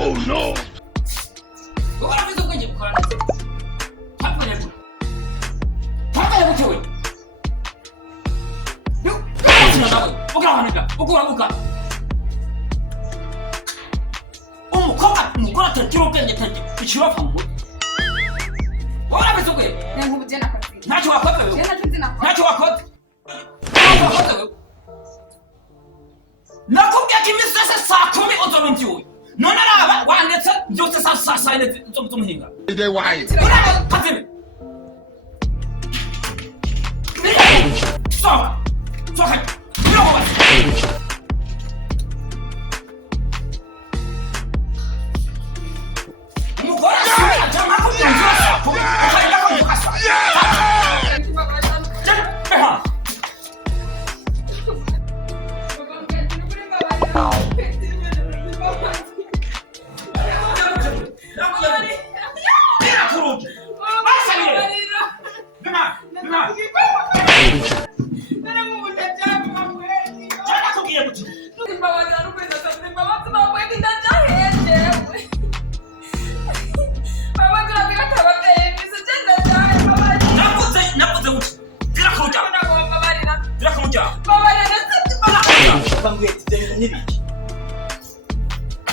Oh no! Bora vitu kwenye mkono. Hapa ni. Hapa ni mtu wewe. Yo, ukahanika. Ukahanika. Umukora tatiro kwenye tatiro famu. Bora vitu kwenye. Nengu tena kwa sisi. Nacho wakota wewe. Nacho wakota. Wakota. Nakubya kimisese saa 10 otoronti wewe. None araba wandetse byose sasa ile tumuhinga. They why? Patime. Stop. Soka. Yo. Mukora chama kutunza. Ukaenda kwa mkasa.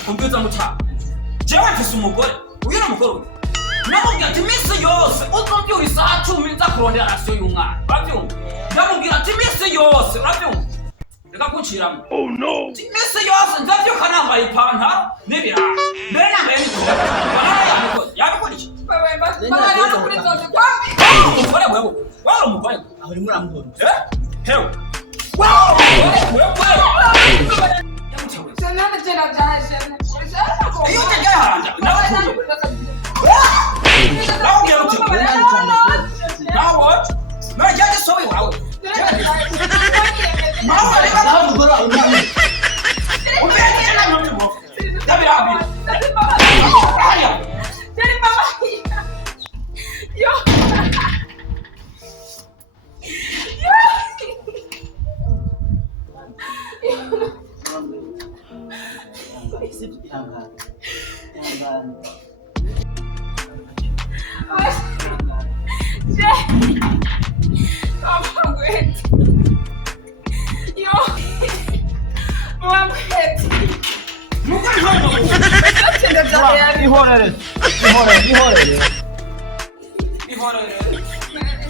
Kumbyuza mucha. Jewe mfise umugore. Uyu ni umugore. Namubwira ati iminsi yose utumbyura isaha 10 nza kurondera rasiyo y'umwana. Urabyumva? Namubwira ati iminsi yose. Urabyumva? Reka kunciramo. Oh no! Iminsi yose ndavyuka nambaye ipantaro n'ibirayi. Mbere nambaye n'ikoti. Yabikora iki? Umugore wewe. Wari umugore. Aho rimwe ramubona. Hewe. Wow! Sanana tena jaje. Iyo tegera haranja. Nawe what? No, jaje sowe wawe. Mawe reka Namubona unani. ubeke tena mtu. Dabi abi. Haya. Teri mama. Yo.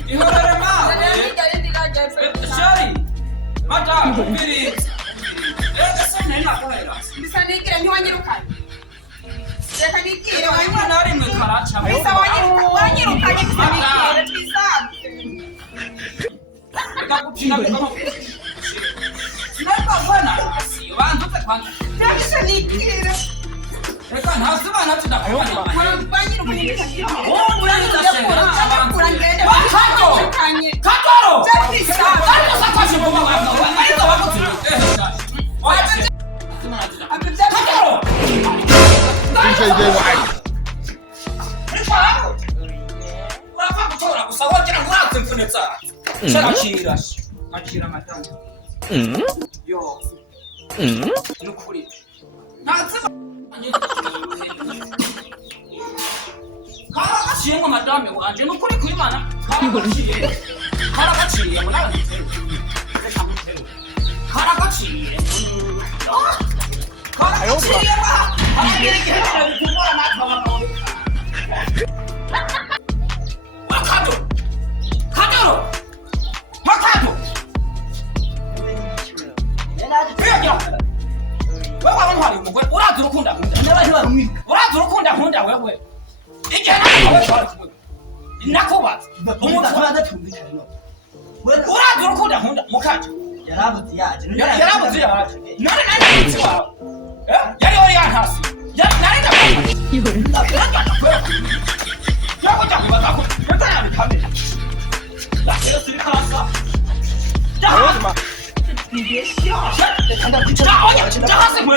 Ihorere ma. Shari. Mata biri. Esa nena kohera. Bisa nikira ntiwanyirukanye. Reka nikire Mwana ari mwe karacha. Bisa wanyirukanye bisa nikire twisabe. Reka kuchina bikoma. Sinaka bwana asi bantu tekwana. Bisa nikire. Reka ntasibana tudakwana. Wanyirukanye bisa nikire. Oh, murangita shera. Kurangende. Katoro. Twisabe. Katoro sakashe mama wangu. Aita wako tu. Wacha. Katoro. DJ they why? Urapfa gutora gusa wongera ngwatse mfunetsa. Sharakira. Makira matanga. Yo. Nukuri. Ntatsiba. Karagaciye ngo madame wanje nukuri kwimana. Karagaciye. Karagaciye mwana. Karagaciye. Karagaciye wa. Karagaciye kumora natwa. Wakado. Kadoro. Wakado. Wewe wamwari umugore urazi urukunda nkunda. N'abandi barumwika. Urazi urukunda nkunda wewe. Igena nawe twari kumwe. Nakubaza. Umuntu adatumvikana no. Urazi urukunda nkunda mukaje. Yarabuze yaje. Yarabuze yaje. None nani mutsi wawe. Yari ori yantasi. Nari ndakubona. Yako ndakubaza ko. Reka yabikamera. Lakero siri kasa. Ndahazima. Ndihesha. Ndahazima.